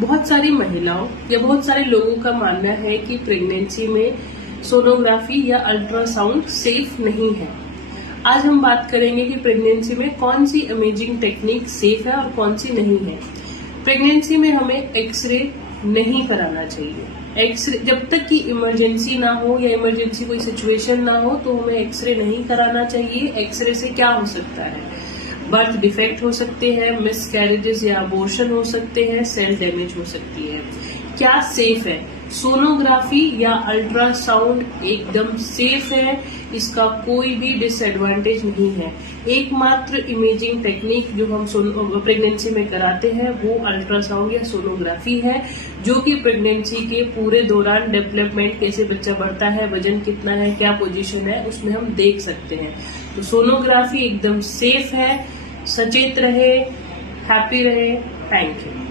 बहुत सारी महिलाओं या बहुत सारे लोगों का मानना है कि प्रेगनेंसी में सोनोग्राफी या अल्ट्रासाउंड सेफ नहीं है। आज हम बात करेंगे कि प्रेगनेंसी में कौन सी इमेजिंग टेक्निक सेफ है और कौन सी नहीं है। प्रेगनेंसी में हमें एक्सरे नहीं कराना चाहिए। एक्सरे जब तक कि इमरजेंसी ना हो या इमरजेंसी कोई सिचुएशन ना हो तो हमें एक्सरे नहीं कराना चाहिए। एक्सरे से क्या हो सकता है? बर्थ डिफेक्ट हो सकते हैं, मिसकैरेजेस या अबॉर्शन हो सकते हैं, सेल डैमेज हो सकती है। क्या सेफ है? सोनोग्राफी या अल्ट्रासाउंड एकदम सेफ है, इसका कोई भी डिसएडवांटेज नहीं है। एकमात्र इमेजिंग टेक्निक जो हम प्रेगनेंसी में कराते हैं वो अल्ट्रासाउंड या सोनोग्राफी है, जो कि प्रेगनेंसी के पूरे दौरान डेवलपमेंट, कैसे बच्चा बढ़ता है, वजन कितना है, क्या पोजीशन है, उसमें हम देख सकते हैं। तो सोनोग्राफी एकदम सेफ है। सचेत रहे, हैप्पी रहे। Thank you.